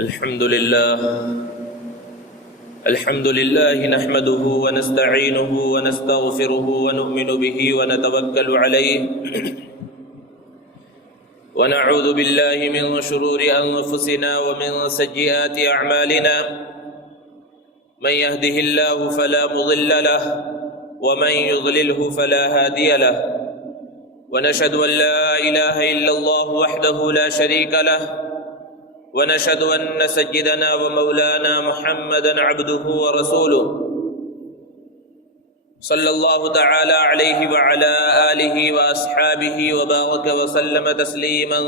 الحمد لله نحمده ونستعينه ونستغفره ونؤمن به ونتوكل عليه ونعوذ بالله من شرور أنفسنا ومن سيئات أعمالنا من يهده الله فلا مضل له ومن يضلله فلا هادي له ونشهد أن لا إله إلا الله وحده لا شريك له ونشهد أن سيدنا ومولانا محمدا عبده ورسوله صلى الله تعالى عليه وعلى آله وأصحابه وبارك وسلم تسليما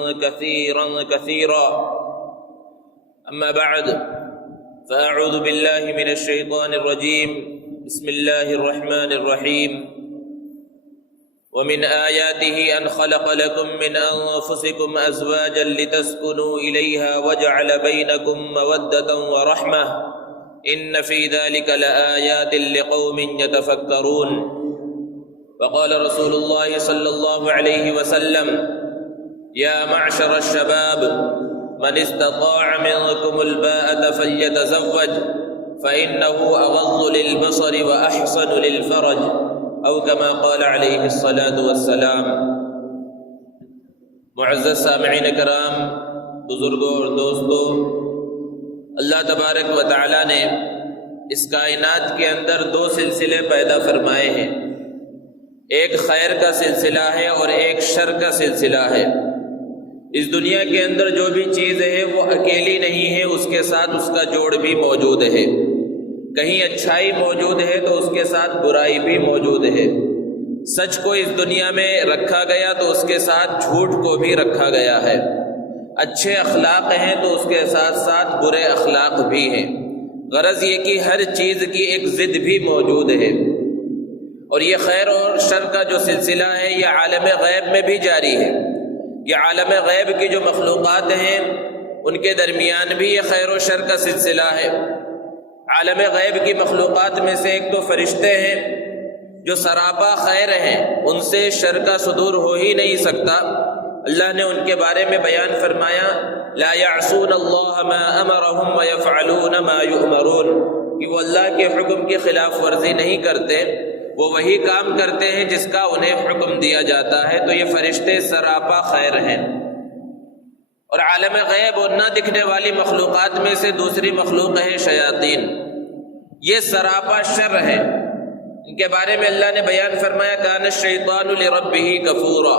كثيرا أما بعد فأعوذ بالله من الشيطان الرجيم بسم الله الرحمن الرحيم ومن آياته أن خلق لكم من أنفسكم أزواجا لتسكنوا إليها وجعل بينكم مودة ورحمة إن في ذلك لآيات لقوم يتفكرون. وقال رسول الله صلى الله عليه وسلم يا معشر الشباب من استطاع منكم الباءة فليتزوج فإنه أغض للبصر وأحسن للفرج او كما قال علیہ الصلاۃ والسلام. معزز سامعین کرام، بزرگوں اور دوستوں، اللہ تبارک و تعالی نے اس کائنات کے اندر دو سلسلے پیدا فرمائے ہیں. ایک خیر کا سلسلہ ہے اور ایک شر کا سلسلہ ہے. اس دنیا کے اندر جو بھی چیز ہے وہ اکیلی نہیں ہے، اس کے ساتھ اس کا جوڑ بھی موجود ہے. کہیں اچھائی موجود ہے تو اس کے ساتھ برائی بھی موجود ہے. سچ کو اس دنیا میں رکھا گیا تو اس کے ساتھ جھوٹ کو بھی رکھا گیا ہے. اچھے اخلاق ہیں تو اس کے ساتھ ساتھ برے اخلاق بھی ہیں. غرض یہ کہ ہر چیز کی ایک ضد بھی موجود ہے. اور یہ خیر اور شر کا جو سلسلہ ہے یہ عالم غیب میں بھی جاری ہے. یہ عالم غیب کی جو مخلوقات ہیں ان کے درمیان بھی یہ خیر و شر کا سلسلہ ہے. عالم غیب کی مخلوقات میں سے ایک تو فرشتے ہیں جو سراپا خیر ہیں، ان سے شر کا صدور ہو ہی نہیں سکتا. اللہ نے ان کے بارے میں بیان فرمایا لا يعصون اللہ ما امرهم ويفعلون ما يؤمرون، کہ وہ اللہ کے حکم کی خلاف ورزی نہیں کرتے، وہ وہی کام کرتے ہیں جس کا انہیں حکم دیا جاتا ہے. تو یہ فرشتے سراپا خیر ہیں. اور عالم غیب اور نہ دکھنے والی مخلوقات میں سے دوسری مخلوق ہے شیاطین. یہ سراپا شر ہے. ان کے بارے میں اللہ نے بیان فرمایا کان الشیطان لربہ کفورا،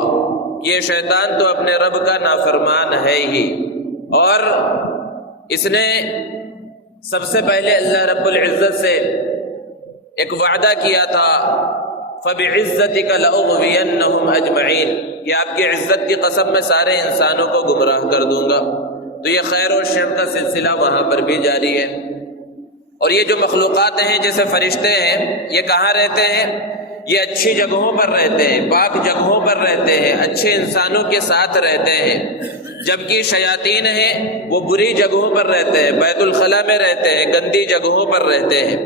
یہ شیطان تو اپنے رب کا نافرمان ہے ہی. اور اس نے سب سے پہلے اللہ رب العزت سے ایک وعدہ کیا تھا فَبِعِزَّتِكَ لَأُغْوِيَنَّهُمْ أَجْمَعِينَ، کہ آپ کی عزت کی قسم میں سارے انسانوں کو گمراہ کر دوں گا. تو یہ خیر اور شر کا سلسلہ وہاں پر بھی جاری ہے. اور یہ جو مخلوقات ہیں جیسے فرشتے ہیں، یہ کہاں رہتے ہیں؟ یہ اچھی جگہوں پر رہتے ہیں، پاک جگہوں پر رہتے ہیں، اچھے انسانوں کے ساتھ رہتے ہیں. جبکہ شیاطین ہیں وہ بری جگہوں پر رہتے ہیں، بیت الخلاء میں رہتے ہیں، گندی جگہوں پر رہتے ہیں.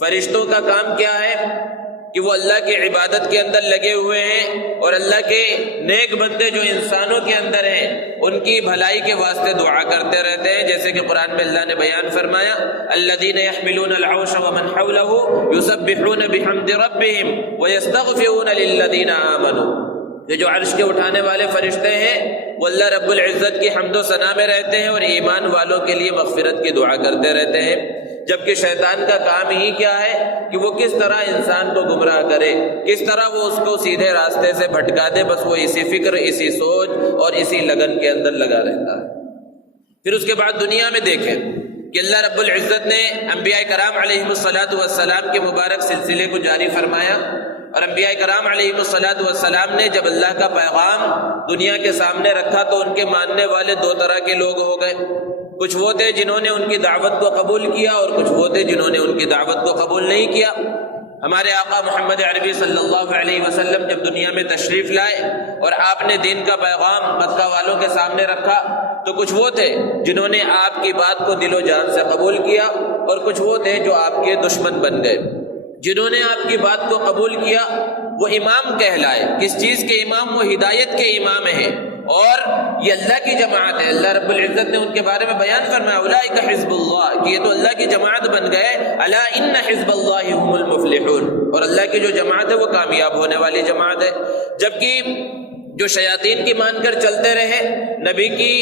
فرشتوں کا کام کیا ہے کہ وہ اللہ کی عبادت کے اندر لگے ہوئے ہیں اور اللہ کے نیک بندے جو انسانوں کے اندر ہیں ان کی بھلائی کے واسطے دعا کرتے رہتے ہیں. جیسے کہ قرآن میں اللہ نے بیان فرمایا الذین یحملون العرش ومن حولہ یسبحون بحمد ربہم ویستغفرون للذین آمنوا. یہ جو عرش کے اٹھانے والے فرشتے ہیں وہ اللہ رب العزت کی حمد و ثنا میں رہتے ہیں اور ایمان والوں کے لیے مغفرت کی دعا کرتے رہتے ہیں. جبکہ شیطان کا کام ہی کیا ہے کہ وہ کس طرح انسان کو گمراہ کرے، کس طرح وہ اس کو سیدھے راستے سے بھٹکا دے. بس وہ اسی فکر، اسی سوچ اور اسی لگن کے اندر لگا رہتا ہے. پھر اس کے بعد دنیا میں دیکھیں کہ اللہ رب العزت نے انبیاء کرام علیہم الصلاۃ والسلام کے مبارک سلسلے کو جاری فرمایا. اور انبیاء کرام علیہم الصلاۃ والسلام نے جب اللہ کا پیغام دنیا کے سامنے رکھا تو ان کے ماننے والے دو طرح کے لوگ ہو گئے. کچھ وہ تھے جنہوں نے ان کی دعوت کو قبول کیا اور کچھ وہ تھے جنہوں نے ان کی دعوت کو قبول نہیں کیا. ہمارے آقا محمد عربی صلی اللہ علیہ وسلم جب دنیا میں تشریف لائے اور آپ نے دین کا پیغام مکہ والوں کے سامنے رکھا تو کچھ وہ تھے جنہوں نے آپ کی بات کو دل و جان سے قبول کیا اور کچھ وہ تھے جو آپ کے دشمن بن گئے. جنہوں نے آپ کی بات کو قبول کیا وہ امام کہلائے. کس چیز کے امام؟ وہ ہدایت کے امام ہیں. اور یہ اللہ کی جماعت ہے. اللہ رب العزت نے ان کے بارے میں بیان فرمایا اولئک حزب اللہ، کہ یہ تو اللہ کی جماعت بن گئے. الا ان حزب اللہ هم المفلحون، اور اللہ کی جو جماعت ہے وہ کامیاب ہونے والی جماعت ہے. جبکہ جو شیاطین کی مان کر چلتے رہے، نبی کی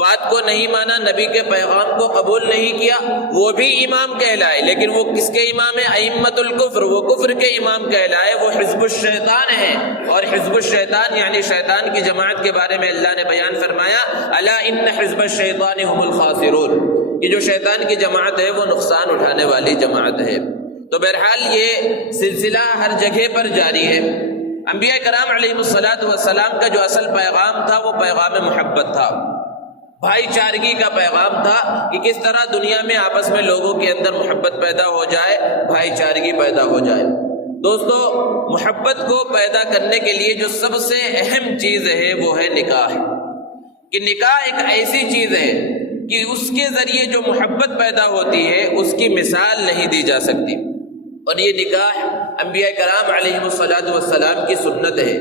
بات کو نہیں مانا، نبی کے پیغام کو قبول نہیں کیا، وہ بھی امام کہلائے. لیکن وہ کس کے امام ہیں؟ ائمۃ الکفر، وہ کفر کے امام کہلائے، وہ حزب الشیطان ہیں. اور حزب الشیطان یعنی شیطان کی جماعت کے بارے میں اللہ نے بیان فرمایا الا ان حزب الشیطان هم الخاسرون، کہ جو شیطان کی جماعت ہے وہ نقصان اٹھانے والی جماعت ہے. تو بہرحال یہ سلسلہ ہر جگہ پر جاری ہے. انبیاء کرام علیہ الصلاۃ والسلام کا جو اصل پیغام تھا وہ پیغام محبت تھا، بھائی چارگی کا پیغام تھا، کہ کس طرح دنیا میں آپس میں لوگوں کے اندر محبت پیدا ہو جائے، بھائی چارگی پیدا ہو جائے. دوستو، محبت کو پیدا کرنے کے لیے جو سب سے اہم چیز ہے وہ ہے نکاح. کہ نکاح ایک ایسی چیز ہے کہ اس کے ذریعے جو محبت پیدا ہوتی ہے اس کی مثال نہیں دی جا سکتی. اور یہ نکاح انبیاء کرام علیہ الصلاۃ والسلام کی سنت ہے.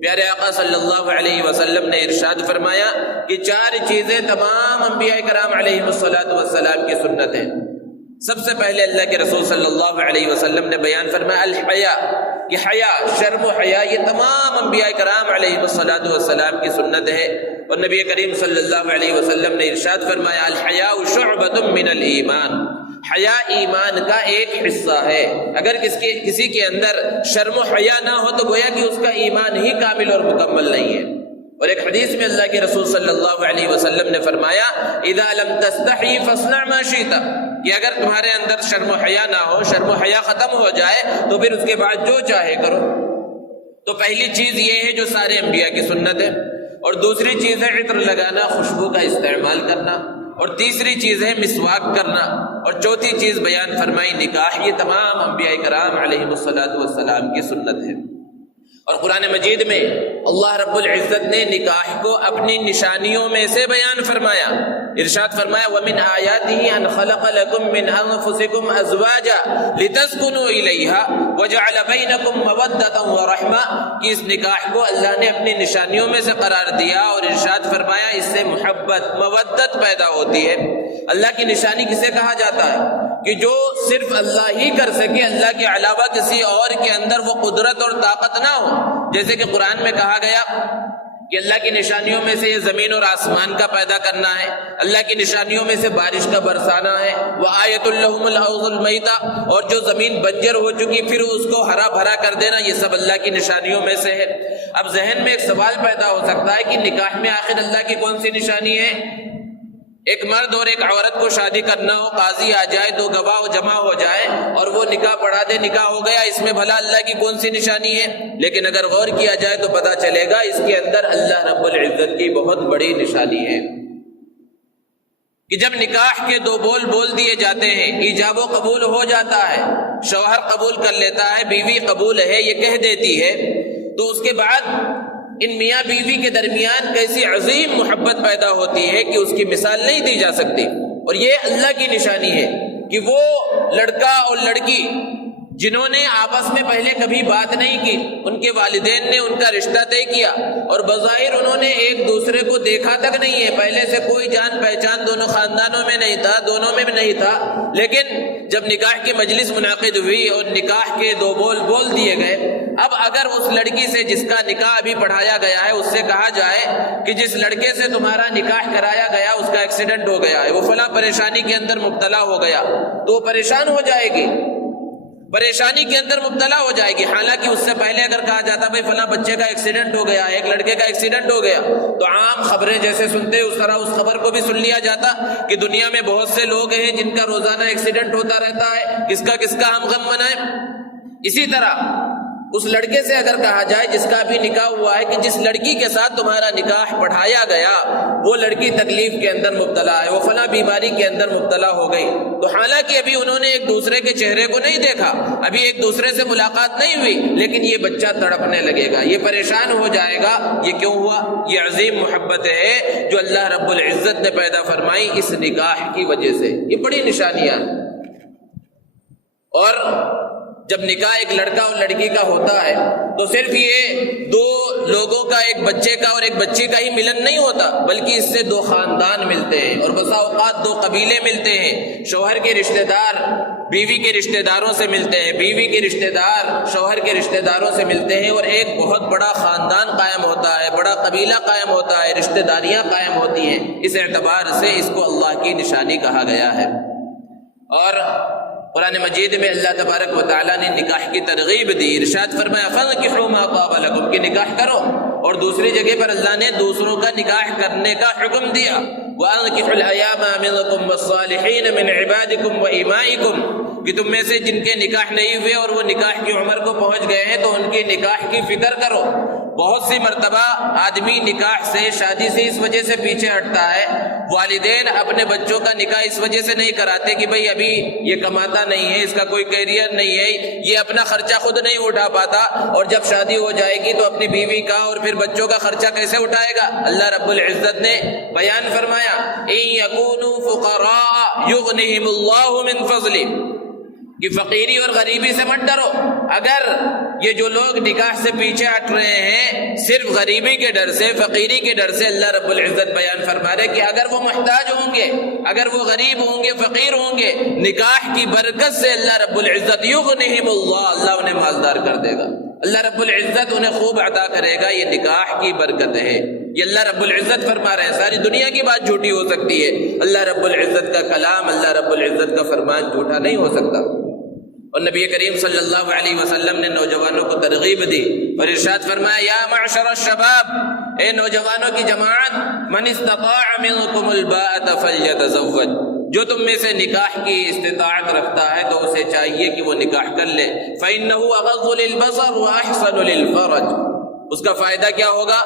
پیارے آقا صلی اللہ علیہ وسلم نے ارشاد فرمایا کہ 4 چیزیں تمام انبیاء کرام علیہ الصلاۃ والسلام کی سنت ہیں. سب سے پہلے اللہ کے رسول صلی اللہ علیہ وسلم نے بیان فرمایا الحیا، کہ حیا، شرم و حیا یہ تمام انبیاء کرام علیہ الصلاۃ والسلام کی سنت ہے. اور نبی کریم صلی اللہ علیہ وسلم نے ارشاد فرمایا الحیاء شعبۃ من الایمان، حیا ایمان کا ایک حصہ ہے. اگر کسی کے اندر شرم و حیا نہ ہو تو گویا کہ اس کا ایمان ہی کامل اور مکمل نہیں ہے. اور ایک حدیث میں اللہ کے رسول صلی اللہ علیہ وسلم نے فرمایا اذا لم تستحی فاصنع ما شئت، کہ اگر تمہارے اندر شرم و حیا نہ ہو، شرم و حیا ختم ہو جائے تو پھر اس کے بعد جو چاہے کرو. تو پہلی چیز یہ ہے جو سارے انبیاء کی سنت ہے. اور دوسری چیز ہے عطر لگانا، خوشبو کا استعمال کرنا. اور تیسری چیز ہے مسواک کرنا. اور چوتھی چیز بیان فرمائی نکاح. یہ تمام انبیاء کرام علیہ الصلاۃ والسلام کی سنت ہے. اور قرآن مجید میں اللہ رب العزت نے نکاح کو اپنی نشانیوں میں سے بیان فرمایا. ارشاد فرمایا وَمِنْ آيَاتِهِ أَنْ خَلَقَ لَكُم مِّنْ أَنفُسِكُمْ أَزْوَاجًا لِتَسْكُنُوا إِلَيْهَا وَجَعَلَ بَيْنَكُمْ مَوَدَّةً وَرَحْمَةً، کہ اس نکاح کو اللہ نے اپنی نشانیوں میں سے قرار دیا اور ارشاد فرمایا اس سے محبت، مودت پیدا ہوتی ہے. اللہ کی نشانی کسے کہا جاتا ہے؟ کہ جو صرف اللہ ہی کر سکے، اللہ کے علاوہ کسی اور کے اندر وہ قدرت اور طاقت نہ ہو. جیسے کہ قرآن میں کہا گیا کہ اللہ کی نشانیوں میں سے یہ زمین اور آسمان کا پیدا کرنا ہے، اللہ کی نشانیوں میں سے بارش کا برسانا ہے. وَآيَةٌ لَهُمُ الْأَرْضُ الْمَيْتَةُ، اور جو زمین بنجر ہو چکی پھر اس کو ہرا بھرا کر دینا، یہ سب اللہ کی نشانیوں میں سے ہے. اب ذہن میں ایک سوال پیدا ہو سکتا ہے کہ نکاح میں آخر اللہ کی کون سی نشانی ہے؟ ایک مرد اور ایک عورت کو شادی کرنا ہو، قاضی آ جائے، 2 گواہ جمع ہو جائے اور وہ نکاح پڑھا دے، نکاح ہو گیا، اس میں بھلا اللہ کی کون سی نشانی ہے؟ لیکن اگر غور کیا جائے تو پتہ چلے گا اس کے اندر اللہ رب العزت کی بہت بڑی نشانی ہے. کہ جب نکاح کے 2 بول بول دیے جاتے ہیں، ایجاب و قبول ہو جاتا ہے، شوہر قبول کر لیتا ہے، بیوی قبول ہے یہ کہہ دیتی ہے، تو اس کے بعد ان میاں بیوی کے درمیان کیسی عظیم محبت پیدا ہوتی ہے کہ اس کی مثال نہیں دی جا سکتی. اور یہ اللہ کی نشانی ہے کہ وہ لڑکا اور لڑکی جنہوں نے آپس میں پہلے کبھی بات نہیں کی، ان کے والدین نے ان کا رشتہ طے کیا اور بظاہر انہوں نے ایک دوسرے کو دیکھا تک نہیں ہے، پہلے سے کوئی جان پہچان دونوں خاندانوں میں نہیں تھا، دونوں میں بھی نہیں تھا، لیکن جب نکاح کی مجلس منعقد ہوئی اور نکاح کے 2 بول بول دیے گئے، اب اگر اس لڑکی سے جس کا نکاح ابھی پڑھایا گیا ہے اس سے کہا جائے کہ جس لڑکے سے تمہارا نکاح کرایا گیا اس کا ایکسیڈنٹ ہو گیا ہے، وہ فلاں پریشانی کے اندر مبتلا ہو گیا، تو وہ پریشان ہو جائے گی، پریشانی کے اندر مبتلا ہو جائے گی. حالانکہ اس سے پہلے اگر کہا جاتا بھائی فلاں بچے کا ایکسیڈنٹ ہو گیا، ایک لڑکے کا ایکسیڈنٹ ہو گیا، تو عام خبریں جیسے سنتے اس طرح اس خبر کو بھی سن لیا جاتا کہ دنیا میں بہت سے لوگ ہیں جن کا روزانہ ایکسیڈنٹ ہوتا رہتا ہے، کس کا ہم غم منائیں. اسی طرح اس لڑکے سے اگر کہا جائے جس کا ابھی نکاح ہوا ہے کہ جس لڑکی کے ساتھ تمہارا نکاح پڑھایا گیا وہ لڑکی تکلیف کے اندر مبتلا ہے، وہ فلاں بیماری کے اندر مبتلا ہو گئی، تو حالانکہ ابھی انہوں نے ایک دوسرے کے چہرے کو نہیں دیکھا، ابھی ایک دوسرے سے ملاقات نہیں ہوئی، لیکن یہ بچہ تڑپنے لگے گا، یہ پریشان ہو جائے گا. یہ کیوں ہوا؟ یہ عظیم محبت ہے جو اللہ رب العزت نے پیدا فرمائی اس نکاح کی وجہ سے. یہ بڑی نشانیاں. اور جب نکاح ایک لڑکا اور لڑکی کا ہوتا ہے تو صرف یہ 2 لوگوں کا ایک بچے کا اور ایک بچی کا ہی ملن نہیں ہوتا، بلکہ اس سے دو خاندان ملتے ہیں، اور بسا اوقات دو قبیلے ملتے ہیں۔ شوہر کے رشتہ دار بیوی کے رشتہ داروں سے ملتے ہیں، بیوی کے رشتہ دار شوہر کے رشتہ داروں سے ملتے ہیں، اور ایک بہت بڑا خاندان قائم ہوتا ہے، بڑا قبیلہ قائم ہوتا ہے، رشتہ داریاں قائم ہوتی ہیں۔ اس اعتبار سے اس کو اللہ کی نشانی کہا گیا ہے۔ اور قرآن مجید میں اللہ تبارک و تعالیٰ نے نکاح کی ترغیب دی، ارشاد فرمایا فَانكِحُوا مَا طَابَ لَكُمْ کہ نکاح کرو، اور دوسری جگہ پر اللہ نے دوسروں کا نکاح کرنے کا حکم دیا، وَأَنكِحُوا الْأَيَامَ مِنكُمْ وَالصَّالِحِينَ مِنْ عِبَادِكُمْ وَإِمَائِكُمْ کہ تم میں سے جن کے نکاح نہیں ہوئے اور وہ نکاح کی عمر کو پہنچ گئے ہیں تو ان کے نکاح کی فکر کرو۔ بہت سی مرتبہ آدمی نکاح سے، شادی سے اس وجہ سے پیچھے ہٹتا ہے، والدین اپنے بچوں کا نکاح اس وجہ سے نہیں کراتے کہ بھئی ابھی یہ کماتا نہیں ہے، اس کا کوئی کیریئر نہیں ہے، یہ اپنا خرچہ خود نہیں اٹھا پاتا، اور جب شادی ہو جائے گی تو اپنی بیوی کا اور پھر بچوں کا خرچہ کیسے اٹھائے گا؟ اللہ رب العزت نے بیان فرمایا إِن يَكُونُوا فُقَرَاءَ يُغْنِهِمُ اللَّهُ مِن فَضْلِهِ کہ فقیری اور غریبی سے مت ڈرو۔ اگر یہ جو لوگ نکاح سے پیچھے ہٹ رہے ہیں صرف غریبی کے ڈر سے، فقیری کے ڈر سے، اللہ رب العزت بیان فرما رہے کہ اگر وہ محتاج ہوں گے، اگر وہ غریب ہوں گے، فقیر ہوں گے، نکاح کی برکت سے اللہ رب العزت یغنہم اللہ انہیں مالدار کر دے گا۔ اللہ رب العزت انہیں خوب عطا کرے گا، یہ نکاح کی برکت ہے۔ یہ اللہ رب العزت فرما رہے ہیں، ساری دنیا کی بات جھوٹی ہو سکتی ہے، اللہ رب العزت کا کلام، اللہ رب العزت کا فرمان جھوٹا نہیں ہو سکتا۔ اور نبی کریم صلی اللہ علیہ وسلم نے نوجوانوں کو ترغیب دی اور ارشاد فرمایا یا معشر الشباب، اے نوجوانوں کی جماعت، من استطاع منکم الباءۃ فلیتزوج، جو تم میں سے نکاح کی استطاعت رکھتا ہے تو اسے چاہیے کہ وہ نکاح کر لے، فإنہ اغض للبصر واحسن للفرج، اس کا فائدہ کیا ہوگا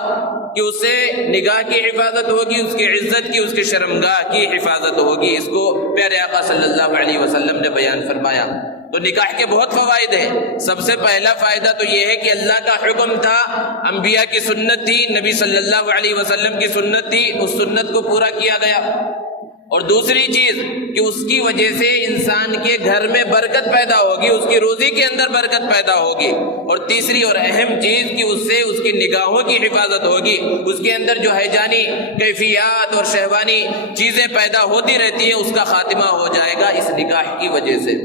کہ اس سے نگاہ کی حفاظت ہوگی، اس کی عزت کی، اس کی شرمگاہ کی حفاظت ہوگی۔ اس کو پیارے آقا صلی اللہ علیہ وسلم نے بیان فرمایا۔ تو نکاح کے بہت فوائد ہیں۔ سب سے پہلا فائدہ تو یہ ہے کہ اللہ کا حکم تھا، انبیاء کی سنت تھی، نبی صلی اللہ علیہ وسلم کی سنت تھی، اس سنت کو پورا کیا گیا۔ اور دوسری چیز کہ اس کی وجہ سے انسان کے گھر میں برکت پیدا ہوگی، اس کی روزی کے اندر برکت پیدا ہوگی۔ اور تیسری اور اہم چیز کہ اس سے اس کی نگاہوں کی حفاظت ہوگی، اس کے اندر جو حیجانی کیفیات اور شہوانی چیزیں پیدا ہوتی رہتی ہیں اس کا خاتمہ ہو جائے گا اس نکاح کی وجہ سے۔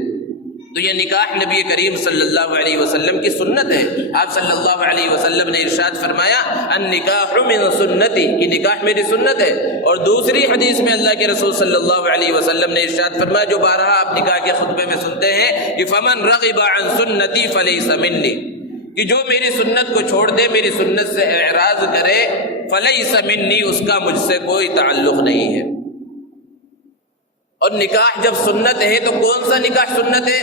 تو یہ نکاح نبی کریم صلی اللہ علیہ وسلم کی سنت ہے۔ آپ صلی اللہ علیہ وسلم نے ارشاد فرمایا النکاح من سنتی، کہ نکاح میری سنت ہے۔ اور دوسری حدیث میں اللہ کے رسول صلی اللہ علیہ وسلم نے ارشاد فرمایا، جو بارہا آپ نکاح کے خطبے میں سنتے ہیں کہ فمن رغب عن سنتی فلیس منی، کہ جو میری سنت کو چھوڑ دے، میری سنت سے اعراض کرے، فلیس منی، اس کا مجھ سے کوئی تعلق نہیں ہے۔ اور نکاح جب سنت ہے تو کون سا نکاح سنت ہے؟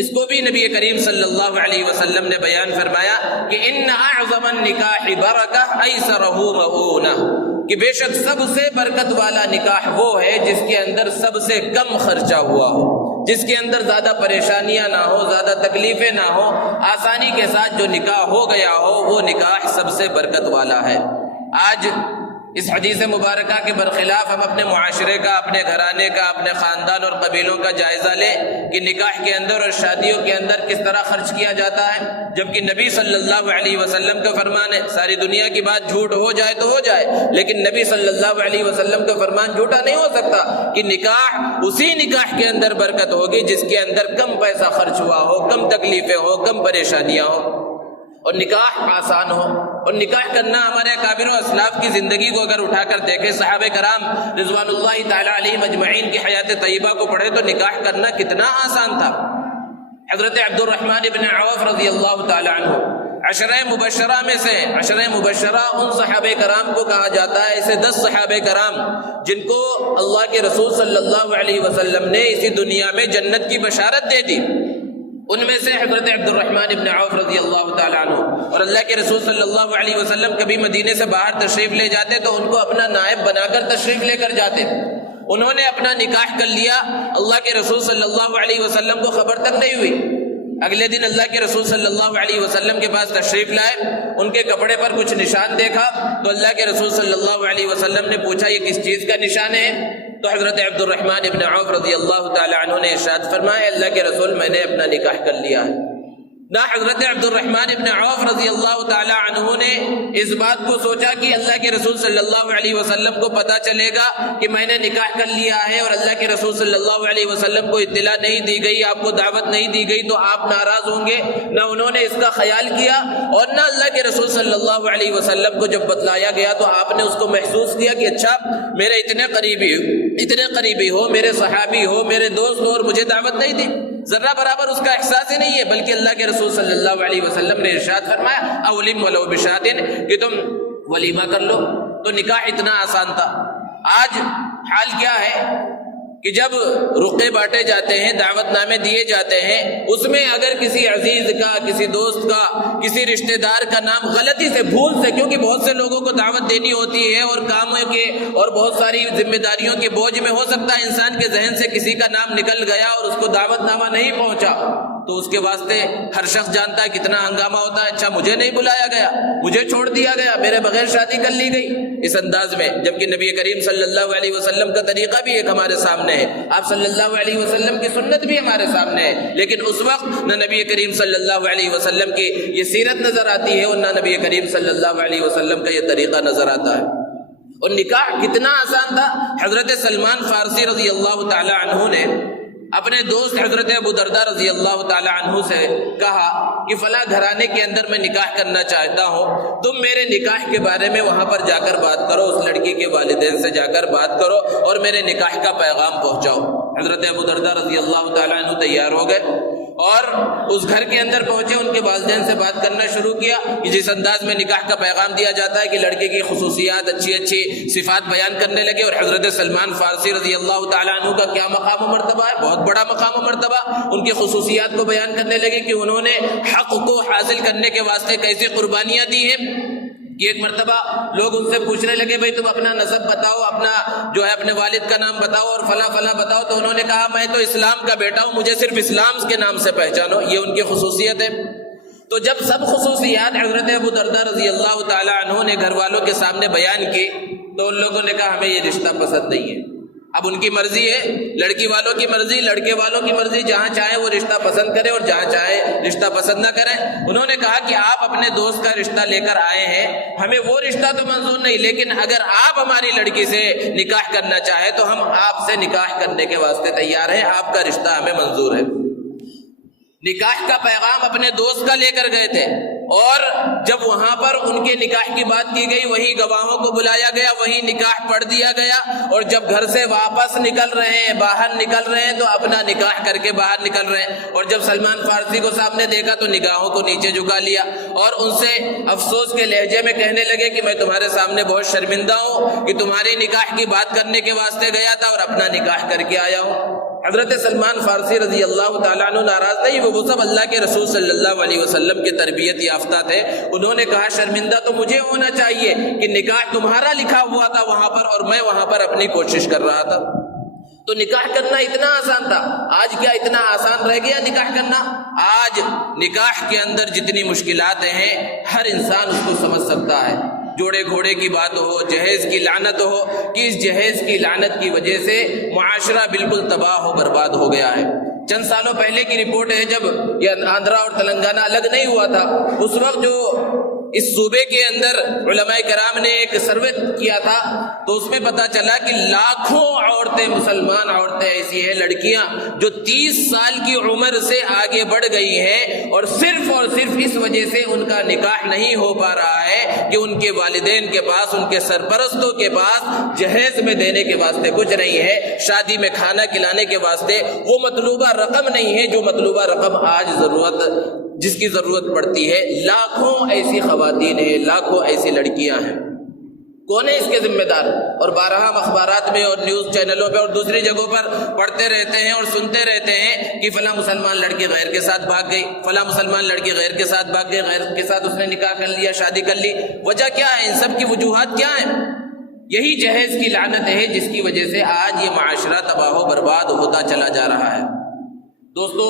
اس کو بھی نبی کریم صلی اللہ علیہ وسلم نے بیان فرمایا کہ ان اعظم النکاح برکہ ایسرہ مؤونہ، کہ بے شک سب سے برکت والا نکاح وہ ہے جس کے اندر سب سے کم خرچہ ہوا ہو، جس کے اندر زیادہ پریشانیاں نہ ہو، زیادہ تکلیفیں نہ ہو، آسانی کے ساتھ جو نکاح ہو گیا ہو، وہ نکاح سب سے برکت والا ہے۔ آج اس حدیث مبارکہ کے برخلاف ہم اپنے معاشرے کا، اپنے گھرانے کا، اپنے خاندان اور قبیلوں کا جائزہ لیں کہ نکاح کے اندر اور شادیوں کے اندر کس طرح خرچ کیا جاتا ہے، جبکہ نبی صلی اللہ علیہ وسلم کا فرمان ہے، ساری دنیا کی بات جھوٹ ہو جائے تو ہو جائے لیکن نبی صلی اللہ علیہ وسلم کا فرمان جھوٹا نہیں ہو سکتا، کہ نکاح اسی نکاح کے اندر برکت ہوگی جس کے اندر کم پیسہ خرچ ہوا ہو، کم تکلیفیں ہو، کم پریشانیاں ہوں، اور نکاح آسان ہو۔ اور نکاح کرنا ہمارے اکابر و اسلاف کی زندگی کو اگر اٹھا کر دیکھیں، صحابہ کرام رضوان اللہ تعالی علیہم اجمعین کی حیات طیبہ کو پڑھے تو نکاح کرنا کتنا آسان تھا۔ حضرت عبد الرحمن بن عوف رضی اللہ تعالی عنہ عشرہ مبشرہ میں سے، عشرہ مبشرہ ان صحابہ کرام کو کہا جاتا ہے، ایسے 10 صحابہ کرام جن کو اللہ کے رسول صلی اللہ علیہ وسلم نے اسی دنیا میں جنت کی بشارت دے دی۔ ان میں سے حضرت عبد الرحمن ابن عوف رضی اللہ تعالیٰ عنہ، اور اللہ کے رسول صلی اللہ علیہ وسلم کبھی مدینے سے باہر تشریف لے جاتے تو ان کو اپنا نائب بنا کر تشریف لے کر جاتے۔ انہوں نے اپنا نکاح کر لیا، اللہ کے رسول صلی اللہ علیہ وسلم کو خبر تک نہیں ہوئی۔ اگلے دن اللہ کے رسول صلی اللہ علیہ وسلم کے پاس تشریف لائے، ان کے کپڑے پر کچھ نشان دیکھا تو اللہ کے رسول صلی اللہ علیہ وسلم نے پوچھا یہ کس چیز کا نشان ہے؟ تو حضرت عبد الرحمن ابن عوف رضی اللہ تعالی عنہ نے ارشاد فرمایا اللہ کے رسول میں نے اپنا نکاح کر لیا ہے۔ نہ حضرت عبد الرحمن ابن عوف رضی اللہ تعالی عنہ نے اس بات کو سوچا کہ اللہ کے رسول صلی اللہ علیہ وسلم کو پتہ چلے گا کہ میں نے نکاح کر لیا ہے اور اللہ کے رسول صلی اللہ علیہ وسلم کو اطلاع نہیں دی گئی، آپ کو دعوت نہیں دی گئی تو آپ ناراض ہوں گے۔ نہ انہوں نے اس کا خیال کیا، اور نہ اللہ کے رسول صلی اللہ علیہ وسلم کو جب بتلایا گیا تو آپ نے اس کو محسوس کیا کہ اچھا میرے اتنے قریبی ہو، میرے صحابی ہو، میرے دوست ہو، اور مجھے دعوت نہیں دی۔ ذرہ برابر اس کا احساس ہی نہیں ہے، بلکہ اللہ کے رسول صلی اللہ علیہ وسلم نے ارشاد فرمایا اولم ولو بشاتن، کہ تم ولیمہ کر لو۔ تو نکاح اتنا آسان تھا۔ آج حال کیا ہے کہ جب رقعے بانٹے جاتے ہیں، دعوت نامے دیے جاتے ہیں، اس میں اگر کسی عزیز کا، کسی دوست کا، کسی رشتہ دار کا نام غلطی سے، بھول سے، کیونکہ بہت سے لوگوں کو دعوت دینی ہوتی ہے اور کاموں کے اور بہت ساری ذمہ داریوں کے بوجھ میں ہو سکتا ہے انسان کے ذہن سے کسی کا نام نکل گیا اور اس کو دعوت نامہ نہیں پہنچا، تو اس کے واسطے ہر شخص جانتا ہے کتنا ہنگامہ ہوتا ہے۔ اچھا مجھے نہیں بلایا گیا، مجھے چھوڑ دیا گیا، میرے بغیر شادی کر لی گئی، اس انداز میں، جبکہ نبی کریم صلی اللہ علیہ وسلم کا طریقہ بھی ایک ہمارے سامنے ہے، آپ صلی اللہ علیہ وسلم کی سنت بھی ہمارے سامنے ہے، لیکن اس وقت نہ نبی کریم صلی اللہ علیہ وسلم کی یہ سیرت نظر آتی ہے اور نہ نبی کریم صلی اللہ علیہ وسلم کا یہ طریقہ نظر آتا ہے۔ اور نکاح کتنا آسان تھا، حضرت سلمان فارسی رضی اللہ تعالی عنہ نے اپنے دوست حضرت ابو درداء رضی اللہ تعالی عنہ سے کہا کہ فلاں گھرانے کے اندر میں نکاح کرنا چاہتا ہوں، تم میرے نکاح کے بارے میں وہاں پر جا کر بات کرو، اس لڑکی کے والدین سے جا کر بات کرو اور میرے نکاح کا پیغام پہنچاؤ۔ حضرت ابو درداء رضی اللہ تعالی عنہ تیار ہو گئے اور اس گھر کے اندر پہنچے، ان کے والدین سے بات کرنا شروع کیا کہ جس انداز میں نکاح کا پیغام دیا جاتا ہے کہ لڑکے کی خصوصیات، اچھی صفات بیان کرنے لگے، اور حضرت سلمان فارسی رضی اللہ تعالیٰ عنہ کا کیا مقام و مرتبہ ہے، بہت بڑا مقام و مرتبہ، ان کی خصوصیات کو بیان کرنے لگے کہ انہوں نے حق کو حاصل کرنے کے واسطے کیسی قربانیاں دی ہیں۔ کہ ایک مرتبہ لوگ ان سے پوچھنے لگے بھئی تم اپنا نسب بتاؤ، اپنا جو ہے اپنے والد کا نام بتاؤ اور فلاں فلاں بتاؤ، تو انہوں نے کہا میں تو اسلام کا بیٹا ہوں، مجھے صرف اسلام کے نام سے پہچانو، یہ ان کی خصوصیت ہے۔ تو جب سب خصوصیات حضرت ابو درداء رضی اللہ تعالی عنہ نے گھر والوں کے سامنے بیان کی تو ان لوگوں نے کہا ہمیں یہ رشتہ پسند نہیں ہے۔ اب ان کی مرضی ہے، لڑکی والوں کی مرضی، لڑکے والوں کی مرضی، جہاں چاہیں وہ رشتہ پسند کریں اور جہاں چاہیں رشتہ پسند نہ کریں۔ انہوں نے کہا کہ آپ اپنے دوست کا رشتہ لے کر آئے ہیں، ہمیں وہ رشتہ تو منظور نہیں، لیکن اگر آپ ہماری لڑکی سے نکاح کرنا چاہیں تو ہم آپ سے نکاح کرنے کے واسطے تیار ہیں، آپ کا رشتہ ہمیں منظور ہے۔ نکاح کا پیغام اپنے دوست کا لے کر گئے تھے، اور جب وہاں پر ان کے نکاح کی بات کی گئی، وہی گواہوں کو بلایا گیا، وہی نکاح پڑھ دیا گیا، اور جب گھر سے واپس نکل رہے ہیں، باہر نکل رہے ہیں، تو اپنا نکاح کر کے باہر نکل رہے ہیں، اور جب سلمان فارسی کو سامنے دیکھا تو نگاہوں کو نیچے جھکا لیا اور ان سے افسوس کے لہجے میں کہنے لگے کہ میں تمہارے سامنے بہت شرمندہ ہوں کہ تمہاری نکاح کی بات کرنے کے واسطے گیا تھا اور اپنا نکاح کر کے آیا ہوں۔ حضرت سلمان فارسی رضی اللہ تعالیٰ عنہ ناراض نہیں، وہ سب اللہ کے رسول صلی اللہ علیہ وسلم کے تربیت یافتہ تھے، انہوں نے کہا شرمندہ تو مجھے ہونا چاہیے کہ نکاح تمہارا لکھا ہوا تھا وہاں پر اور میں وہاں پر اپنی کوشش کر رہا تھا۔ تو نکاح کرنا اتنا آسان تھا، آج کیا اتنا آسان رہ گیا نکاح کرنا؟ آج نکاح کے اندر جتنی مشکلات ہیں ہر انسان اس کو سمجھ سکتا ہے۔ جوڑے گھوڑے کی بات ہو، جہیز کی لعنت ہو کہ اس جہیز کی لعنت کی وجہ سے معاشرہ بالکل تباہ و برباد ہو گیا ہے۔ چند سالوں پہلے کی رپورٹ ہے، جب یہ آندھرا اور تلنگانہ الگ نہیں ہوا تھا، اس وقت جو اس صوبے کے اندر علماء کرام نے ایک سروے کیا تھا تو اس میں پتا چلا کہ لاکھوں عورتیں، مسلمان عورتیں ایسی ہیں، لڑکیاں جو 30 سال کی عمر سے آگے بڑھ گئی ہیں اور صرف اس وجہ سے ان کا نکاح نہیں ہو پا رہا ہے کہ ان کے والدین کے پاس، ان کے سرپرستوں کے پاس جہیز میں دینے کے واسطے کچھ نہیں ہے، شادی میں کھانا کھلانے کے واسطے وہ مطلوبہ رقم نہیں ہے جو مطلوبہ رقم آج جس کی ضرورت پڑتی ہے۔ لاکھوں ایسی خواتین ہیں، لاکھوں ایسی لڑکیاں ہیں، کون ہے اس کے ذمہ دار؟ اور بارہا اخبارات میں اور نیوز چینلوں پہ اور دوسری جگہوں پر پڑھتے رہتے ہیں اور سنتے رہتے ہیں کہ فلاں مسلمان لڑکی غیر کے ساتھ بھاگ گئی، فلاں مسلمان لڑکی غیر کے ساتھ بھاگ گئی، غیر کے ساتھ اس نے نکاح کر لیا، شادی کر لی۔ وجہ کیا ہے؟ ان سب کی وجوہات کیا ہیں؟ یہی جہیز کی لعنت ہے جس کی وجہ سے آج یہ معاشرہ تباہ و برباد ہوتا چلا جا رہا ہے۔ دوستو،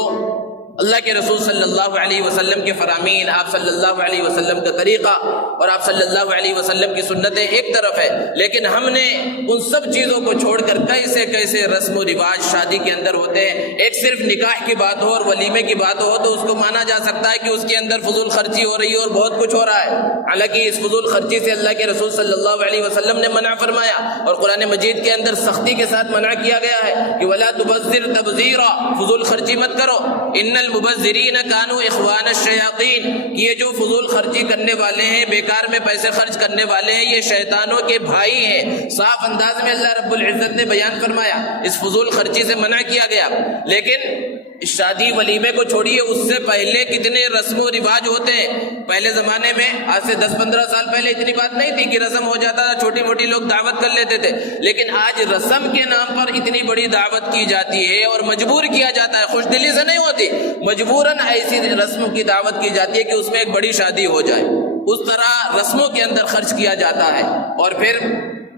اللہ کے رسول صلی اللہ علیہ وسلم کے فرامین، آپ صلی اللہ علیہ وسلم کا طریقہ اور آپ صلی اللہ علیہ وسلم کی سنتیں ایک طرف ہے، لیکن ہم نے ان سب چیزوں کو چھوڑ کر کیسے کیسے رسم و رواج شادی کے اندر ہوتے ہیں۔ ایک صرف نکاح کی بات ہو اور ولیمے کی بات ہو تو اس کو مانا جا سکتا ہے کہ اس کے اندر فضول خرچی ہو رہی ہے اور بہت کچھ ہو رہا ہے، حالانکہ اس فضول خرچی سے اللہ کے رسول صلی اللہ علیہ وسلم نے منع فرمایا اور قرآن مجید کے اندر سختی کے ساتھ منع کیا گیا ہے کہ وَلَا تُبَذِّرْ تَبْذِيرًا، فضول خرچی مت کرو، ان المبذرین کانوا اخوان الشیاطین، یہ جو فضول خرچی کرنے والے ہیں، بیکار میں پیسے خرچ کرنے والے ہیں، یہ شیطانوں کے بھائی ہیں۔ صاف انداز میں اللہ رب العزت نے بیان فرمایا، اس فضول خرچی سے منع کیا گیا۔ لیکن شادی ولیمے کو چھوڑیے، اس سے پہلے کتنے رسم و رواج ہوتے ہیں۔ پہلے زمانے میں آج سے 10-15 سال پہلے اتنی بات نہیں تھی کہ رسم ہو جاتا تھا، چھوٹی موٹی لوگ دعوت کر لیتے تھے، لیکن آج رسم کے نام پر اتنی بڑی دعوت کی جاتی ہے اور مجبور کیا جاتا ہے، خوش دلی سے نہیں ہوتی، مجبوراً ایسی رسم کی دعوت کی جاتی ہے کہ اس میں ایک بڑی شادی ہو جائے، اس طرح رسموں کے اندر خرچ کیا جاتا ہے۔ اور پھر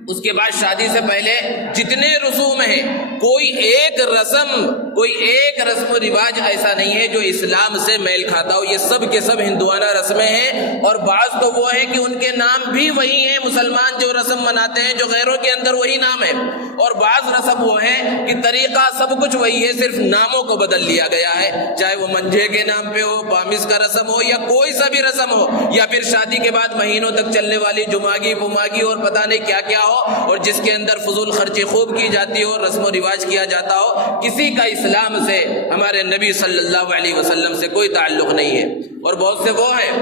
اس کے بعد شادی سے پہلے جتنے رسوم ہیں، کوئی ایک رسم و رواج ایسا نہیں ہے جو اسلام سے میل کھاتا ہو، یہ سب کے سب ہندوانہ رسمیں ہیں، اور بعض تو وہ ہیں کہ ان کے نام بھی وہی ہیں، مسلمان جو رسم مناتے ہیں جو غیروں کے اندر وہی نام ہے، اور بعض رسم وہ ہیں کہ طریقہ سب کچھ وہی ہے، صرف ناموں کو بدل لیا گیا ہے، چاہے وہ منجھے کے نام پہ ہو، پامس کا رسم ہو، یا کوئی سا بھی رسم ہو، یا پھر شادی کے بعد مہینوں تک چلنے والی جماگی پماگی اور پتہ نہیں کیا کیا ہو، اور جس کے اندر فضول خرچی خوب کی جاتی ہو، رسم و رواج کیا جاتا ہو، کسی کا اسلام سے، ہمارے نبی صلی اللہ علیہ وسلم سے کوئی تعلق نہیں ہے۔ اور بہت سے وہ ہیں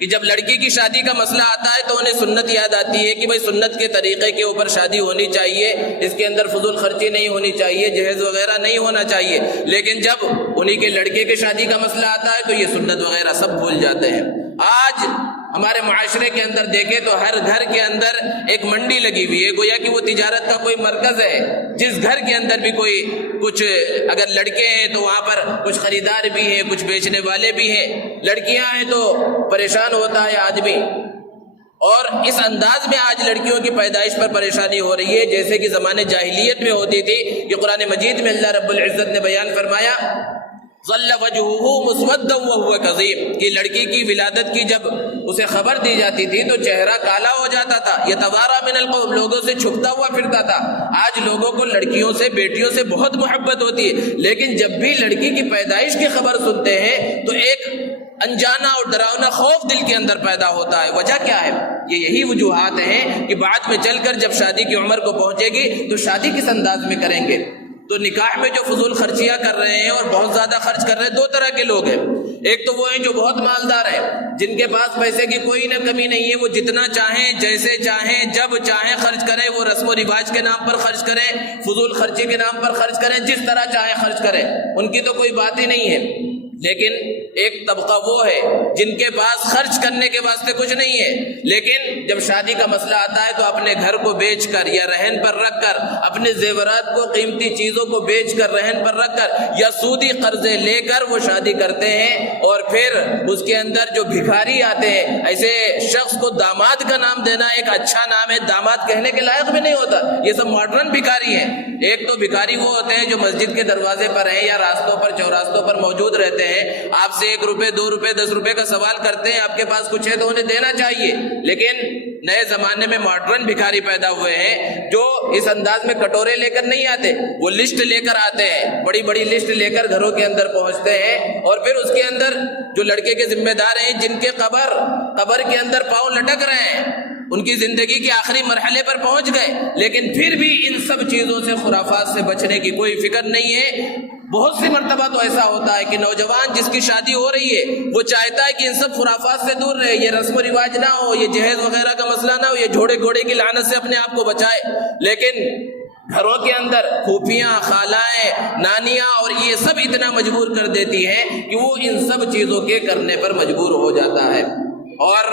کہ جب لڑکی کی شادی کا مسئلہ آتا ہے تو انہیں سنت یاد آتی ہے کہ بھئی سنت کے طریقے کے اوپر شادی ہونی چاہیے، اس کے اندر فضول خرچی نہیں ہونی چاہیے، جہیز وغیرہ نہیں ہونا چاہیے، لیکن جب انہی کے لڑکے کے شادی کا مسئلہ آتا ہے تو یہ سنت وغیرہ سب بھول جاتے ہیں۔ آج ہمارے معاشرے کے اندر دیکھیں تو ہر گھر کے اندر ایک منڈی لگی ہوئی ہے، گویا کہ وہ تجارت کا کوئی مرکز ہے، جس گھر کے اندر بھی کوئی کچھ اگر لڑکے ہیں تو وہاں پر کچھ خریدار بھی ہیں، کچھ بیچنے والے بھی ہیں، لڑکیاں ہیں تو پریشان ہوتا ہے آدمی، اور اس انداز میں آج لڑکیوں کی پیدائش پر پریشانی ہو رہی ہے جیسے کہ زمانے جاہلیت میں ہوتی تھی، کہ قرآن مجید میں اللہ رب العزت نے بیان فرمایا ظل وجهه مسودا وهو كظيم، کہ لڑکی کی ولادت کی جب اسے خبر دی جاتی تھی تو چہرہ کالا ہو جاتا تھا، یتوارا من القوم، لوگوں سے چھپتا ہوا پھرتا تھا۔ آج لوگوں کو لڑکیوں سے، بیٹیوں سے بہت محبت ہوتی ہے، لیکن جب بھی لڑکی کی پیدائش کی خبر سنتے ہیں تو ایک انجانا اور ڈراؤنا خوف دل کے اندر پیدا ہوتا ہے۔ وجہ کیا ہے؟ یہ یہی وجوہات ہیں کہ بعد میں چل کر جب شادی کی عمر کو پہنچے گی تو شادی کس انداز میں کریں گے؟ تو نکاح میں جو فضول خرچیاں کر رہے ہیں اور بہت زیادہ خرچ کر رہے ہیں، دو طرح کے لوگ ہیں۔ ایک تو وہ ہیں جو بہت مالدار ہیں، جن کے پاس پیسے کی کوئی نہ کمی نہیں ہے، وہ جتنا چاہیں، جیسے چاہیں، جب چاہیں خرچ کریں، وہ رسم و رواج کے نام پر خرچ کریں، فضول خرچی کے نام پر خرچ کریں، جس طرح چاہیں خرچ کریں، ان کی تو کوئی بات ہی نہیں ہے۔ لیکن ایک طبقہ وہ ہے جن کے پاس خرچ کرنے کے واسطے کچھ نہیں ہے، لیکن جب شادی کا مسئلہ آتا ہے تو اپنے گھر کو بیچ کر یا رہن پر رکھ کر، اپنے زیورات کو، قیمتی چیزوں کو بیچ کر، رہن پر رکھ کر یا سودی قرضے لے کر وہ شادی کرتے ہیں، اور پھر اس کے اندر جو بھکاری آتے ہیں، ایسے شخص کو داماد کا نام دینا ایک اچھا نام ہے، داماد کہنے کے لائق بھی نہیں ہوتا، یہ سب ماڈرن بھکاری ہیں۔ ایک تو بھکاری وہ ہوتے ہیں جو مسجد کے دروازے پر ہیں یا راستوں پر، چوراستوں پر موجود رہتے ہیں، آپ سے 1 روپے 2 روپے 10 روپے کا سوال کرتے ہیں، آپ کے پاس کچھ ہے تو انہیں دینا چاہیے، لیکن نئے زمانے میں ماڈرن بھکاری پیدا ہوئے ہیں جو اس انداز میں کٹورے لے کر نہیں آتے، وہ لسٹ لے کر آتے ہیں، بڑی بڑی لسٹ لے کر گھروں کے اندر پہنچتے ہیں، اور پھر اس کے اندر جو لڑکے کے ذمہ دار ہیں، جن کے قبر کے اندر پاؤں لٹک رہے ہیں، ان کی زندگی کے آخری مرحلے پر پہنچ گئے، لیکن پھر بھی ان سب چیزوں سے، خرافات سے بچنے کی کوئی فکر نہیں ہے۔ بہت سی مرتبہ تو ایسا ہوتا ہے کہ نوجوان جس کی شادی ہو رہی ہے وہ چاہتا ہے کہ ان سب خرافات سے دور رہے، یہ رسم و رواج نہ ہو، یہ جہیز وغیرہ کا مسئلہ نہ ہو، یہ جھوڑے گھوڑے کی لعنت سے اپنے آپ کو بچائے، لیکن گھروں کے اندر پھوپھیاں، خالائیں، نانیاں اور یہ سب اتنا مجبور کر دیتی ہیں کہ وہ ان سب چیزوں کے کرنے پر مجبور ہو جاتا ہے۔ اور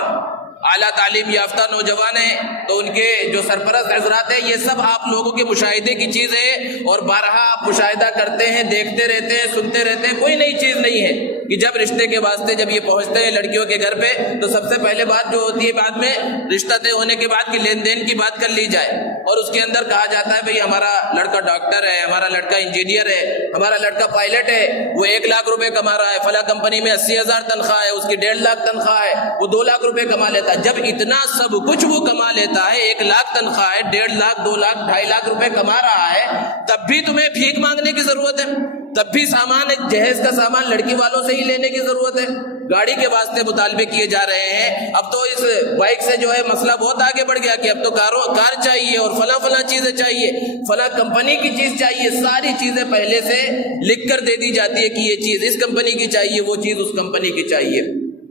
اعلیٰ تعلیم یافتہ نوجوان ہیں تو ان کے جو سرپرست حضرات ہیں، یہ سب آپ لوگوں کے مشاہدے کی چیز ہے، اور بارہا آپ مشاہدہ کرتے ہیں، دیکھتے رہتے ہیں، سنتے رہتے ہیں، کوئی نئی چیز نہیں ہے، کہ جب رشتے کے واسطے جب یہ پہنچتے ہیں لڑکیوں کے گھر پہ تو سب سے پہلے بات جو ہوتی ہے بعد میں رشتہ طے ہونے کے بعد کی لین دین کی بات کر لی جائے، اور اس کے اندر کہا جاتا ہے بھئی ہمارا لڑکا ڈاکٹر ہے، ہمارا لڑکا انجینئر ہے، ہمارا لڑکا پائلٹ ہے، وہ 1 لاکھ روپے کما رہا ہے، فلاں کمپنی میں 80,000 تنخواہ ہے، اس کی 1.5 لاکھ تنخواہ ہے، وہ 2 لاکھ روپے کما لیتا ہے۔ جب اتنا سب کچھ وہ کما لیتا ہے، 1 لاکھ تنخواہ ہے، 1.5 لاکھ 2 لاکھ 2.5 لاکھ روپے کما رہا ہے، تب بھی تمہیں بھیک مانگنے کی ضرورت ہے؟ تب بھی سامان جہیز کا سامان لڑکی والوں سے ہی لینے کی ضرورت ہے؟ گاڑی کے واسطے مطالبے کیے جا رہے ہیں، اب تو اس بائک سے جو ہے مسئلہ بہت آگے بڑھ گیا کہ اب تو کار چاہیے اور فلاں چیزیں چاہیے، فلاں کمپنی کی چیز چاہیے، ساری چیزیں پہلے سے لکھ کر دے دی جاتی ہے کہ یہ چیز اس کمپنی کی چاہیے، وہ چیز اس کمپنی کی چاہیے،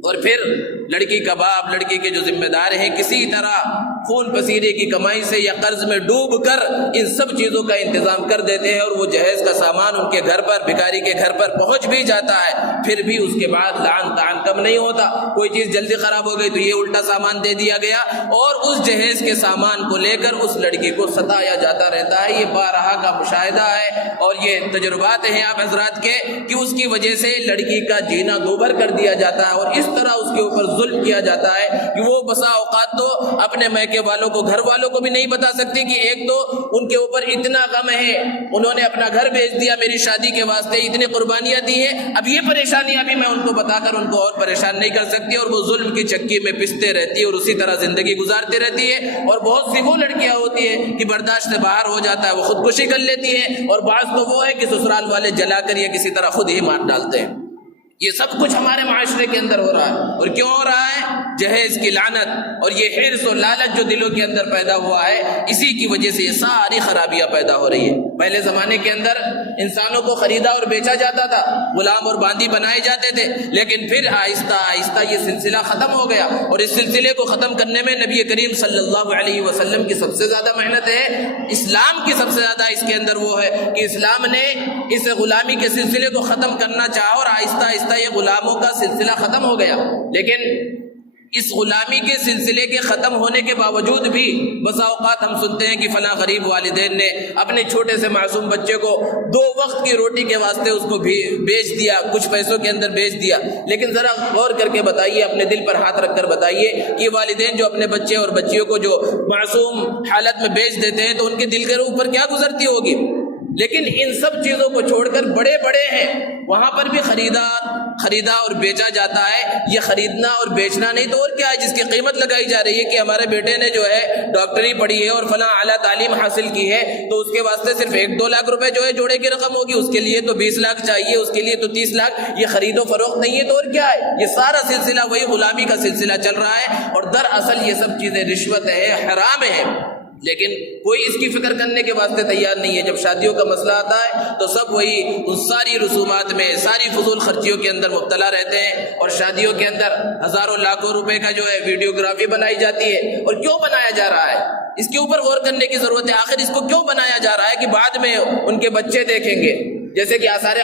اور پھر لڑکی کا باپ لڑکی کے جو ذمہ دار ہیں کسی طرح خون پسینے کی کمائی سے یا قرض میں ڈوب کر ان سب چیزوں کا انتظام کر دیتے ہیں، اور وہ جہیز کا سامان ان کے گھر پر بھکاری کے گھر پر پہنچ بھی جاتا ہے، پھر بھی اس کے بعد لعن طعن کم نہیں ہوتا۔ کوئی چیز جلدی خراب ہو گئی تو یہ الٹا سامان دے دیا گیا، اور اس جہیز کے سامان کو لے کر اس لڑکی کو ستایا جاتا رہتا ہے۔ یہ بارہا کا مشاہدہ ہے اور یہ تجربات ہیں آپ حضرات کے کہ اس کی وجہ سے لڑکی کا جینا دوبھر کر دیا جاتا ہے، اور اس طرح اس کے اوپر ظلم کیا جاتا ہے کہ وہ بسا اوقات تو اپنے میکے والوں کو گھر والوں کو بھی نہیں بتا سکتی کہ ایک تو ان کے اوپر اتنا غم ہے، انہوں نے اپنا گھر بیچ دیا میری شادی کے واسطے، اتنی قربانیاں دی ہیں، اب یہ پریشانیاں بھی میں ان کو بتا کر ان کو اور پریشان نہیں کر سکتی، اور وہ ظلم کی چکی میں پستے رہتی ہے اور اسی طرح زندگی گزارتی رہتی ہے۔ اور بہت سی وہ لڑکیاں ہوتی ہیں کہ برداشت سے باہر ہو جاتا ہے، وہ خودکشی کر لیتی ہیں، اور بعض تو وہ ہے کہ سسرال والے جلا کر یا کسی طرح خود ہی مار ڈالتے ہیں۔ یہ سب کچھ ہمارے معاشرے کے اندر ہو رہا ہے، اور کیوں ہو رہا ہے؟ جہیز کی لعنت اور یہ حرص و لالچ جو دلوں کے اندر پیدا ہوا ہے، اسی کی وجہ سے یہ ساری خرابیاں پیدا ہو رہی ہے۔ پہلے زمانے کے اندر انسانوں کو خریدا اور بیچا جاتا تھا، غلام اور باندی بنائے جاتے تھے، لیکن پھر آہستہ آہستہ یہ سلسلہ ختم ہو گیا، اور اس سلسلے کو ختم کرنے میں نبی کریم صلی اللہ علیہ وسلم کی سب سے زیادہ محنت ہے، اسلام کی سب سے زیادہ اس کے اندر وہ ہے کہ اسلام نے اس غلامی کے سلسلے کو ختم کرنا چاہا، اور آہستہ آہستہ یہ غلاموں کا سلسلہ ختم ہو گیا۔ لیکن اس غلامی کے سلسلے کے ختم ہونے کے باوجود بھی بسا اوقات ہم سنتے ہیں کہ فلاں غریب والدین نے اپنے چھوٹے سے معصوم بچے کو 2 وقت کی روٹی کے واسطے اس کو بیچ دیا، کچھ پیسوں کے اندر بیچ دیا۔ لیکن ذرا غور کر کے بتائیے، اپنے دل پر ہاتھ رکھ کر بتائیے کہ والدین جو اپنے بچے اور بچیوں کو جو معصوم حالت میں بیچ دیتے ہیں تو ان کے دل کے اوپر کیا گزرتی ہوگی؟ لیکن ان سب چیزوں کو چھوڑ کر بڑے بڑے ہیں، وہاں پر بھی خریدا اور بیچا جاتا ہے۔ یہ خریدنا اور بیچنا نہیں تو اور کیا ہے، جس کی قیمت لگائی جا رہی ہے کہ ہمارے بیٹے نے جو ہے ڈاکٹری پڑھی ہے اور فلاں اعلیٰ تعلیم حاصل کی ہے تو اس کے واسطے صرف 1-2 لاکھ روپے جو ہے جوڑے کی رقم ہوگی، اس کے لیے تو 20 لاکھ چاہیے، اس کے لیے تو 30 لاکھ۔ یہ خرید و فروخت نہیں ہے تو اور کیا ہے؟ یہ سارا سلسلہ وہی غلامی کا سلسلہ چل رہا ہے، اور دراصل یہ سب چیزیں رشوت ہے، حرام ہے، لیکن کوئی اس کی فکر کرنے کے واسطے تیار نہیں ہے۔ جب شادیوں کا مسئلہ آتا ہے تو سب وہی ان ساری رسومات میں، ساری فضول خرچیوں کے اندر مبتلا رہتے ہیں، اور شادیوں کے اندر ہزاروں لاکھوں روپے کا جو ہے ویڈیوگرافی بنائی جاتی ہے۔ اور کیوں بنایا جا رہا ہے؟ اس کے اوپر غور کرنے کی ضرورت ہے، آخر اس کو کیوں بنایا جا رہا ہے کہ بعد میں ان کے بچے دیکھیں گے؟ جیسے کہ آثار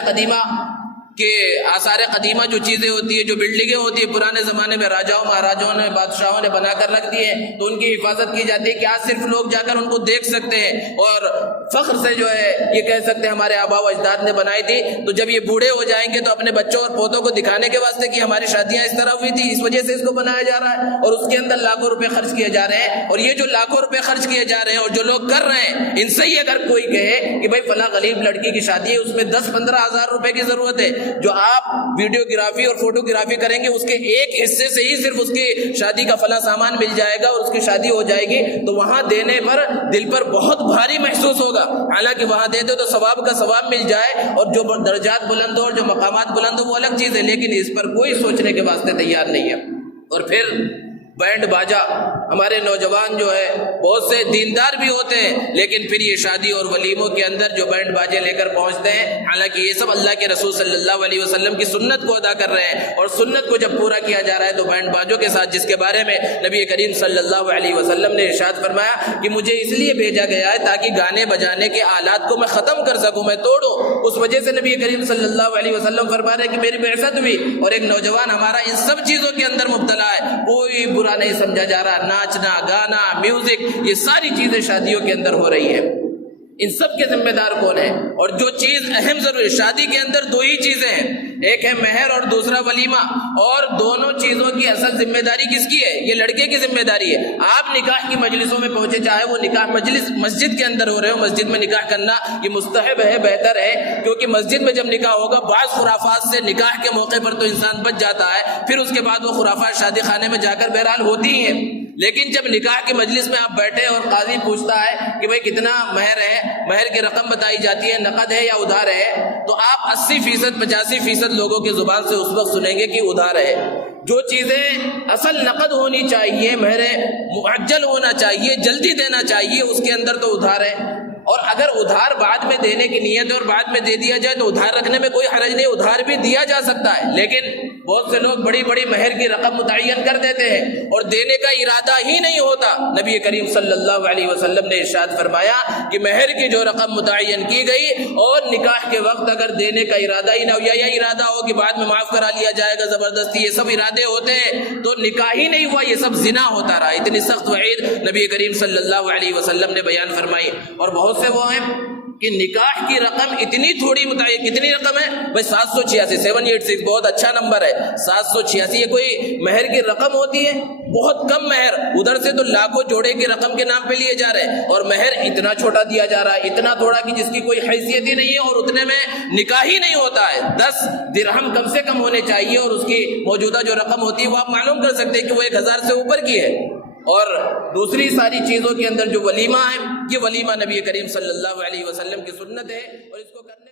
قدیمہ جو چیزیں ہوتی ہیں، جو بلڈنگیں ہوتی ہیں پرانے زمانے میں راجاؤں مہاراجاؤں نے، بادشاہوں نے بنا کر رکھ دی ہیں، تو ان کی حفاظت کی جاتی ہے کہ آج صرف لوگ جا کر ان کو دیکھ سکتے ہیں اور فخر سے جو ہے یہ کہہ سکتے ہیں ہمارے آبا و اجداد نے بنائی تھی۔ تو جب یہ بوڑھے ہو جائیں گے تو اپنے بچوں اور پوتوں کو دکھانے کے واسطے کہ ہماری شادیاں اس طرح ہوئی تھی، اس وجہ سے اس کو بنایا جا رہا ہے، اور اس کے اندر لاکھوں روپے خرچ کیے جا رہے ہیں۔ اور یہ جو لاکھوں روپے خرچ کیے جا رہے ہیں اور جو لوگ کر رہے ہیں، ان سے ہی اگر کوئی کہے کہ بھائی فلاں غریب لڑکی کی شادی ہے، اس میں 10-15 ہزار روپے کی ضرورت ہے، جو آپ ویڈیوگرافی اور فوٹوگرافی کریں گے اس کے ایک حصے سے ہی صرف اس کی شادی کا فلاں سامان مل جائے گا اور اس کی شادی ہو جائے گی، تو وہاں دینے پر دل پر بہت بھاری محسوس ہوگا۔ حالانکہ وہاں دے دو تو ثواب کا ثواب مل جائے، اور جو درجات بلند ہو اور جو مقامات بلند ہو وہ الگ چیز ہے، لیکن اس پر کوئی سوچنے کے واسطے تیار نہیں ہے۔ اور پھر بینڈ باجا، ہمارے نوجوان جو ہے بہت سے دیندار بھی ہوتے ہیں، لیکن پھر یہ شادی اور ولیموں کے اندر جو بینڈ باجے لے کر پہنچتے ہیں، حالانکہ یہ سب اللہ کے رسول صلی اللہ علیہ وسلم کی سنت کو ادا کر رہے ہیں، اور سنت کو جب پورا کیا جا رہا ہے تو بینڈ باجوں کے ساتھ، جس کے بارے میں نبی کریم صلی اللہ علیہ وسلم نے ارشاد فرمایا کہ مجھے اس لیے بھیجا گیا ہے تاکہ گانے بجانے کے آلات کو میں ختم کر سکوں، میں توڑوں۔ اس وجہ سے نبی کریم صلی اللہ علیہ وسلم فرما رہے ہیں کہ میری بعثت ہوئی اور ایک نوجوان ہمارا ان سب چیزوں کے اندر مبتلا ہے، کوئی برا نہیں سمجھا جا رہا، ناچنا، گانا، میوزک، یہ ساری چیزیں شادیوں کے اندر ہو رہی ہے۔ ان سب کے ذمہ دار کون ہے؟ اور جو چیز اہم ضروری، شادی کے اندر دو ہی چیزیں ہیں، ایک ہے مہر اور دوسرا ولیمہ، اور دونوں چیزوں کی اصل ذمہ داری کس کی ہے؟ یہ لڑکے کی ذمہ داری ہے۔ آپ نکاح کی مجلسوں میں پہنچے، چاہے وہ نکاح مجلس مسجد کے اندر ہو رہے ہو، مسجد میں نکاح کرنا یہ مستحب ہے، بہتر ہے، کیونکہ مسجد میں جب نکاح ہوگا بعض خرافات سے نکاح کے موقع پر تو انسان بچ جاتا ہے، پھر اس کے بعد وہ خرافات شادی خانے میں جا کر بہرحال ہوتی ہی ہیں۔ لیکن جب نکاح کی مجلس میں آپ بیٹھے اور قاضی پوچھتا ہے کہ بھئی کتنا مہر ہے، مہر کی رقم بتائی جاتی ہے، نقد ہے یا ادھار ہے، تو آپ 80% 85% لوگوں کی زبان سے اس وقت سنیں گے کہ ادھار ہے۔ جو چیزیں اصل نقد ہونی چاہیے، مہر معجل ہونا چاہیے، جلدی دینا چاہیے، اس کے اندر تو ادھار ہے۔ اور اگر ادھار بعد میں دینے کی نیت ہے اور بعد میں دے دیا جائے تو ادھار رکھنے میں کوئی حرج نہیں، ادھار بھی دیا جا سکتا ہے۔ لیکن بہت سے لوگ بڑی بڑی مہر کی رقم متعین کر دیتے ہیں اور دینے کا ارادہ ہی نہیں ہوتا۔ نبی کریم صلی اللہ علیہ وسلم نے ارشاد فرمایا کہ مہر کی جو رقم متعین کی گئی اور نکاح کے وقت اگر دینے کا ارادہ ہی نہ ہو، یا یہ ارادہ ہو کہ بعد میں معاف کرا لیا جائے گا زبردستی، یہ سب ارادے ہوتے ہیں تو نکاح ہی نہیں ہوا، یہ سب زنا ہوتا رہا۔ اتنی سخت وعید نبی کریم صلی اللہ علیہ وسلم نے بیان فرمائی۔ اور بہت سے وہ ہیں کہ نکاح کی رقم اتنی تھوڑی متعین، کتنی رقم ہے بھائی؟ 786 786 بہت اچھا نمبر ہے، 786 یہ کوئی مہر کی رقم ہوتی ہے؟ بہت کم مہر، ادھر سے تو لاکھوں جوڑے کی رقم کے نام پہ لیے جا رہے ہیں اور مہر اتنا چھوٹا دیا جا رہا ہے، اتنا تھوڑا کہ جس کی کوئی حیثیت ہی نہیں ہے، اور اتنے میں نکاح ہی نہیں ہوتا ہے۔ 10 درہم کم سے کم ہونے چاہیے اور اس کی موجودہ جو رقم ہوتی ہے وہ آپ معلوم کر سکتے ہیں کہ وہ 1000 سے اوپر کی ہے۔ اور دوسری ساری چیزوں کے اندر جو ولیمہ ہے، یہ ولیمہ نبی کریم صلی اللہ علیہ وسلم کی سنت ہے اور اس کو کرنا